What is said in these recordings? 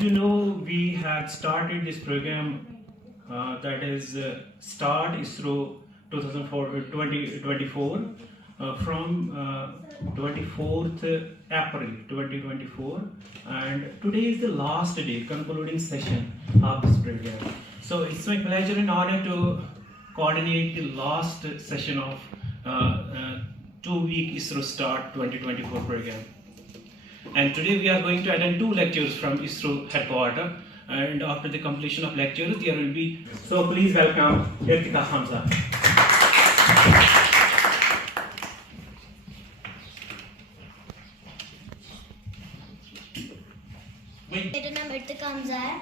as you know, we had started this program that is Start ISRO 2024 from 24th April 2024, and today is the last day, concluding session of this program. So it's my pleasure and honor to coordinate the last session of 2-week ISRO Start 2024 program. And today we are going to attend 2 lectures from ISRO headquarters, and after the completion of lectures there will be, so please welcome Irtika Hamza. मेरा नाम इर्तिका हमजा है।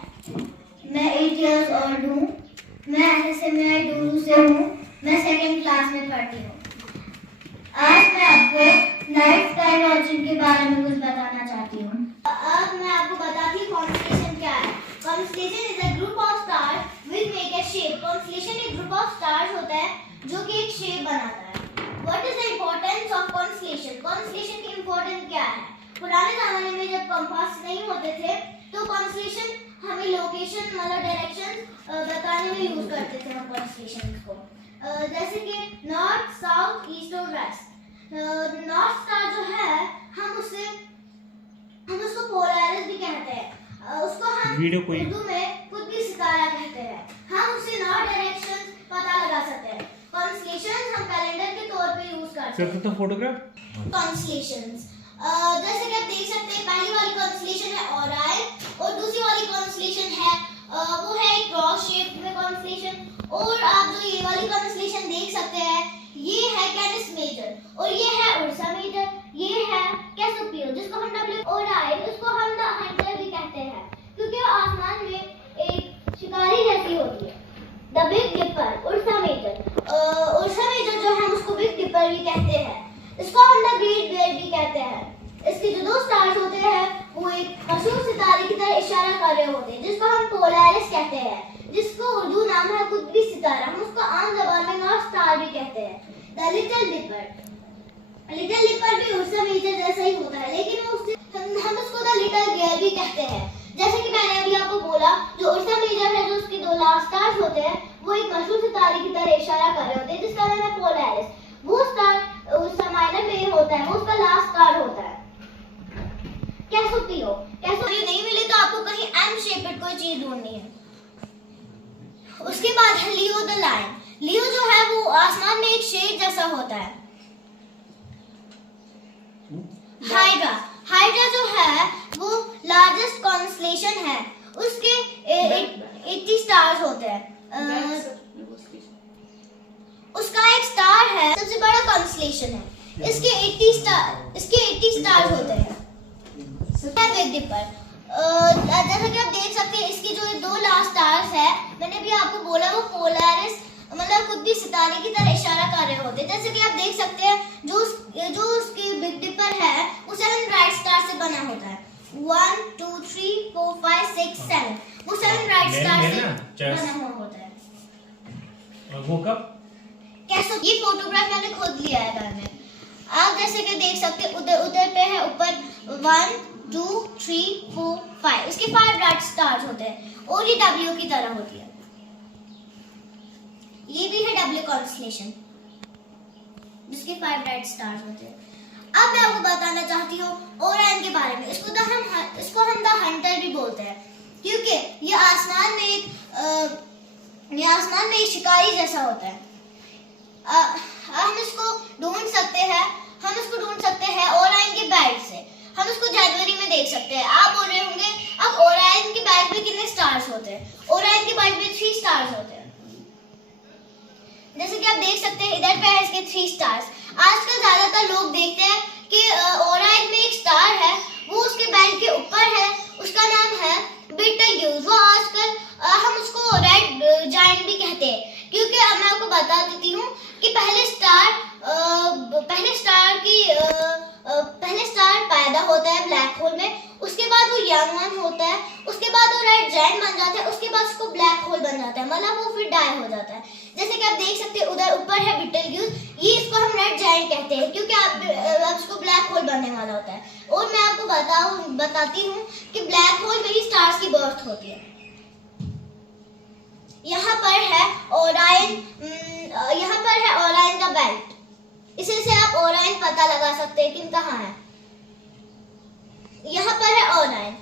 मैं 8 years old हूँ। मैं SSMI Dooru से हूँ। मैं 2nd class में पढ़ती हूँ। आज मैं आपको नाइट स्काई वॉचिंग के बारे में कुछ बताना चाहती हूँ। अब मैं आपको बताती हूँ कॉन्स्टेलेशन क्या है। Constellation is a group of stars which make a shape. Constellation एक ग्रुप ऑफ स्टार्स होता है जो कि एक शेप बनाता है। What is the importance of constellation? Constellation की इंपॉर्टेंस क्या है? पुराने जमाने में जब कंपास नहीं होते थे तो कॉन्स्टेलेशन हमें लोकेशन मतलब डायरेक्शन बताने में यूज करते थे हम कॉन्स्टेलेशन को। जैसे कि नॉर्थ, साउथ, ईस्ट और वेस्ट। नॉर्थ स्टार जो है हम उसको पोलैरिस भी कहते हैं। उसको हम उर्दू में कुतुबी सितारा कहते हैं। हम उससे नॉर्थ डायरेक्शन पता लगा सकते हैं। कॉन्स्टेलेशन हम कैलेंडर के तौर पे यूज करते हैं। तो फोटोग्राफ कॉन्स्टेलेशंस जैसे कि आप देख सकते हैं, पहली वाली कॉन्स्टेलेशन है ओराइल और दूसरी वाली कॉन्स्टेलेशन है वो है एक क्रॉस शेप में कॉन्स्टेलेशन। और आप जो ये वाली कॉन्स्टेलेशन देख सकते हैं ये है कैनिस मेजर और ये है उर्सा मेजर, ये है कैसियोपेया जिसको हम डब्ल्यू ओराइल उसको हम द हंटर भी कहते हैं क्योंकि वो आसमान में एक शिकारी जैसी होती है। The Big Dipper Ursa Major जो है उसको बिग डिपर भी कहते हैं। इसको हम द ग्रेट बेयर भी कहते हैं। इसके जो 2 स्टार्स होते हैं वो एक मशहूर सितारे की तरह इशारा कर रहे होते हैं जिसको हम पोलैरिस कहते हैं, जिसको उर्दू नाम है कुतुबी सितारा। हम उसको आम ज़बान में नॉर्थ स्टार भी कहते हैं। द लिटिल डिपर भी उर्सा मेजर जैसा ही होता है लेकिन हम उसको द लिटिल बेयर भी कहते हैं। जैसे कि मैंने अभी आपको बोला, जो उर्सा मेजर है जो उसके 2 लास्ट स्टार्स होते हैं वो एक मशहूर सितारे की तरह इशारा कर रहे होते हैं जिसका नाम है पोलैरिस। वो स्टार उसका माइनर में होता है, वो उसका लास्ट स्टार होता है। कैसियोपेया नहीं मिले तो आपको कहीं एम शेपेड कोई चीज ढूंढनी है। उसके बाद है लियो द लायन। लियो जो है वो आसमान में एक शेर जैसा होता है। हाइड्रा जो है वो लार्जेस्ट कॉन्स्टेलेशन है। उसके 80 स्टार्स होते हैं। उसका एक स्टार है सबसे बड़ा कॉन्स्टेलेशन है। इसके 80 स्टार्स होते हैं। बिग डिपर जैसा कि आप देख सकते हैं इसके जो 2 लास्ट स्टार्स है मैंने भी आपको बोला वो पोलैरिस मतलब कुतुबी सितारे की तरह इशारा कर रहे होते हैं। जैसे कि आप देख सकते हैं जो उसकी बिग डिपर है वो 7 ब्राइट स्टार से बना होता है। 1 2 3 4 5 6 7 वो 7 ब्राइट स्टार से बना हुआ होता है। वो कब कैसे? ये फोटोग्राफ मैंने खुद लिया है घर में। आप जैसे कि देख सकते हैं उधर पे है ऊपर 1 2 3 4 5 इसके 5 ब्राइट स्टार्स होते हैं और ये W की तरह होती है। ये भी है W कॉन्स्टेलेशन जिसके 5 ब्राइट स्टार्स होते हैं। अब मैं आपको बताना चाहती हूँ ओरायन के बारे में। इसको हम द हंटर भी बोलते हैं क्योंकि ये आसमान में एक शिकारी जैसा होता है। हम इसको ढूंढ सकते हैं ओरायन के बेल्ट से। हम उसको जनवरी में देख सकते हैं। आप बोल रहे होंगे अब ओरायन के बेल्ट में कितने स्टार्स होते हैं? ओरायन के बेल्ट में 3 स्टार्स होते हैं। जैसे कि आप देख सकते हैं इधर पे है इसके 3 स्टार्स। आजकल ज्यादातर लोग देखते हैं कि ओरायन में एक स्टार है वो उसके बेल्ट के ऊपर है, उसका नाम है बीटलगेयूज। वो आजकल हम उसको रेड जायंट भी कहते हैं क्योंकि अब मैं आपको बता देती हूँ कि पहले स्टार पैदा होता है ब्लैक होल में, उसके बाद वो यंग वन होता है, उसके बाद वो रेड जायंट बन जाता है, उसके बाद उसको ब्लैक होल बन जाता है मतलब वो फिर डाई हो जाता है। जैसे कि आप देख सकते हैं उधर ऊपर है बीटलगेयूज, ये इसको हम रेड जायंट कहते हैं क्योंकि अब उसको ब्लैक होल बनने वाला होता है। और मैं आपको बताती हूँ कि ब्लैक होल में ही स्टार्स की अर्थ होती है। यहाँ पर है ओराइन, यहाँ पर है ओराइन का बेल्ट। इसे से आप ओराइन पता लगा सकते हैं कि कहाँ है। यहाँ पर है ओराइन,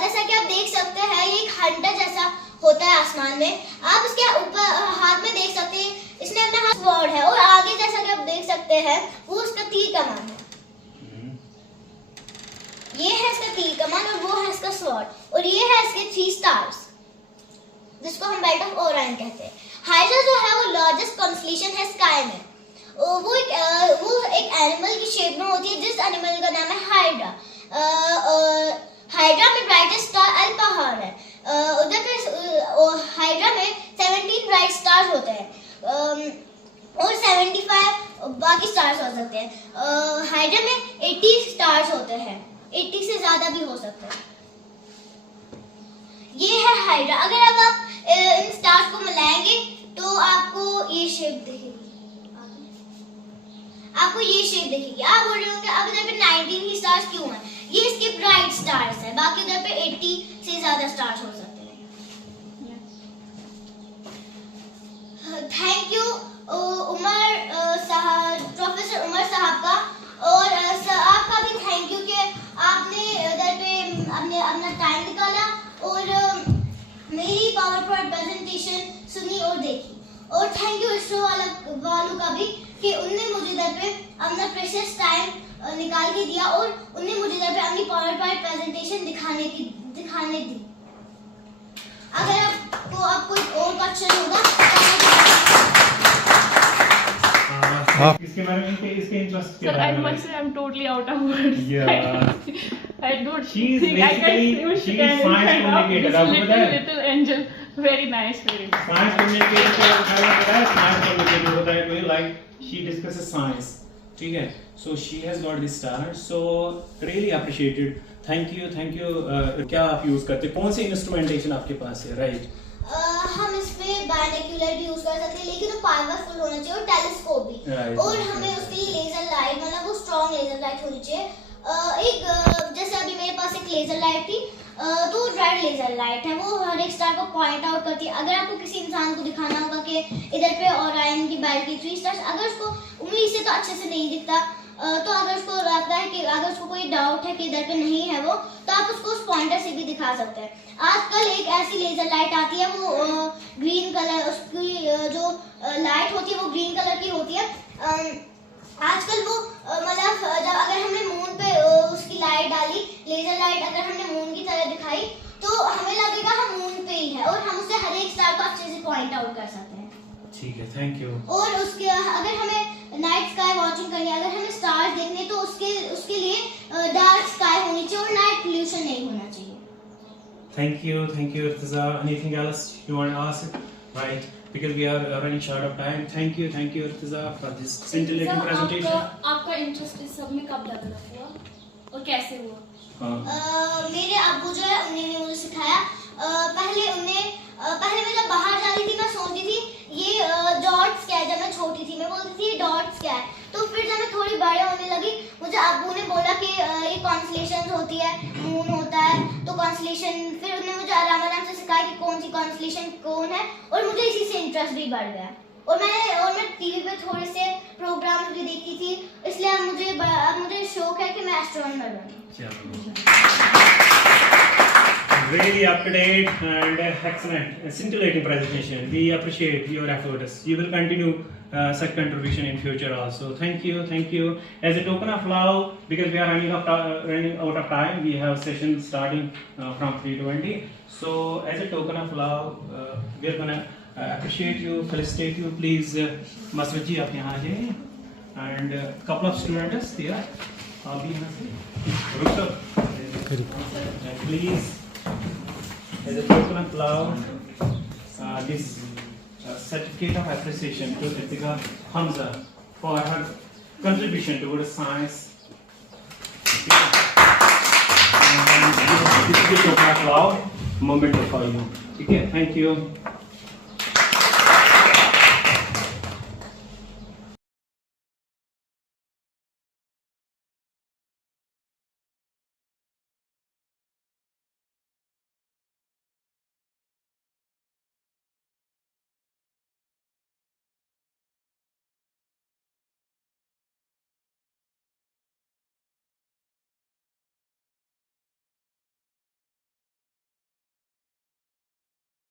जैसा कि आप देख सकते हैं ये एक हंटर जैसा होता है आसमान में। आप इसके ऊपर हाथ में देख सकते हैं, इसने अपना हाथ स्वॉर्ड है, और आगे जैसा कि आप देख सकते हैं वो उसका तीर कमान है। ये है इसका तीर कमान और वो है इसका स्वॉर्ड, और ये है इसके 3 स्टार्स जिसको हम बेल्ट ऑफ ओराइन कहते हैं। हाइड्रा जो है वो लार्जेस्ट कॉन्स्टेलेशन है स्काई में। वो एक एनिमल की शेप में होती है, जिस एनिमल का नाम है हाइड्रा। हाइड्रा में ब्राइटेस्ट स्टार अल्पाहार है। उधर पे हाइड्रा में 17 ब्राइट स्टार्स होते हैं और 75 बाकी स्टार्स हो सकते हैं। हाइड्रा में 80 स्टार्स होते हैं, 80 से ज्यादा भी हो सकते हैं। ये है हाइड्रा। अगर अब आप इन स्टार्स को मिलाएंगे तो आपको ये शेप दिखेगी, आपको ये शेप दिखेगी। आप बोल रहे होंगे अब इधर पे 19 ही स्टार्स क्यों हैं? ये इसके ब्राइट स्टार्स है, बाकी उधर पे 80 से ज्यादा स्टार्स हो सकते हैं। थैंक यू प्रोफेसर उमर साहब का, और आपका भी थैंक यू कि आपने उधर पे अपना टाइम निकाला और मेरी पावर पॉइंट प्रेजेंटेशन सुनी और देखी। और थैंक यू इसरो वालों का भी कि उनने मुझे इधर पे अपना प्रेशियस टाइम निकाल के दिया और उनने मुझे इधर पे अपनी पावर पॉइंट प्रेजेंटेशन दिखाने दी। अगर आपको अब कोई और क्वेश्चन होगा इसके बारे में इसके interest Sir, I must say I'm totally out of words. Yeah. I don't She's think I can basically she's science communicator. This आपको पता है? little angel, very nice, very nice. Science communicator को पता है? Science communicator होता है कोई like she discusses science. ठीक है? So she has got this talent. So really appreciated. Thank you. क्या आप यूज करते हैं? कौन सी इंस्ट्रूमेंटेशन आपके पास है? Right? हम इसमें बायनोक्यूलर भी यूज कर सकते हैं, लेकिन वो पावरफुल होना चाहिए, और टेलीस्कोप भी। Right. और हमें उसकी लेजर लाइट, मतलब वो स्ट्रॉन्ग लेजर लाइट होनी चाहिए। जैसे अभी मेरे पास एक लेजर लाइट थी, तो रेड लेजर लाइट है, वो हर एक स्टार को पॉइंट आउट करती है। अगर आपको किसी इंसान को दिखाना होगा कि इधर पे ओराइन की बेल्ट की 3 स्टार्स, अगर उसको उंगली से तो अच्छे से नहीं दिखता, तो अगर उसको लगता है कि अगर उसको कोई डाउट है कि इधर पे नहीं है वो, तो आप उसको उस पॉइंटर से भी दिखा सकते हैं। आजकल एक ऐसी लेजर लाइट आती है, वो ग्रीन कलर, उसकी जो लाइट होती है वो ग्रीन कलर की होती है। आजकल वो मतलब जब अगर हमने मून पे उसकी लाइट डाली, लेजर लाइट अगर हमने मून की तरह दिखाई, तो हमें लगेगा हम मून पे ही है, और हम उससे हर एक स्टार को अच्छे से पॉइंट आउट कर सकते हैं। ठीक है, थैंक यू। और उसके अगर हमें नाइट स्काई वॉचिंग करनी है, अगर हमें स्टार्स देखने, तो उसके लिए डार्क स्काई होनी चाहिए और नाइट पोल्यूशन नहीं होना चाहिए। Thank you, Irtiza. Anything else you want to ask? Right, because we are running short of time. Thank you, Irtiza, for this scintillating presentation. आपका इंटरेस्ट इस सब में कब डेवलप हुआ और कैसे हुआ? मेरे अब्बू जो है उन्होंने मुझे सिखाया। पहले मैं जब बाहर जा रही थी, मैं सोचती थी ये डॉट्स क्या है। जब मैं छोटी थी मैं बोलती थी डॉट्स क्या है। तो फिर जब मैं थोड़ी बड़े होने लगी, मुझे अब्बू ने बोला कि ये कॉन्स्टेलेशन होती है, मून होता है, तो कॉन्स्टेलेशन। फिर उन्होंने मुझे आराम से सिखाया कि कौन सी कॉन्स्टेलेशन कौन है, और मुझे इसी से इंटरेस्ट भी बढ़ गया। और मैं टीवी पे थोड़े से प्रोग्राम्स भी देखती थी, इसलिए अब मुझे शौक है कि मैं astronomer बनूं। Really up to date and excellent, scintillating presentation. We appreciate your efforts. You will continue such contribution in future also. Thank you. As a token of love, because we are running out of time, we have session starting from 3:20. So as a token of love, we are gonna appreciate you, felicitate you. Please, Masud ji, आप यहाँ आ जाइए. And couple of students here. आप भी यहाँ से. रुक please. As a token of love, this certificate of appreciation to Ritika Hamza for her contribution towards science. And this is a token of love moment for you. Okay, thank you.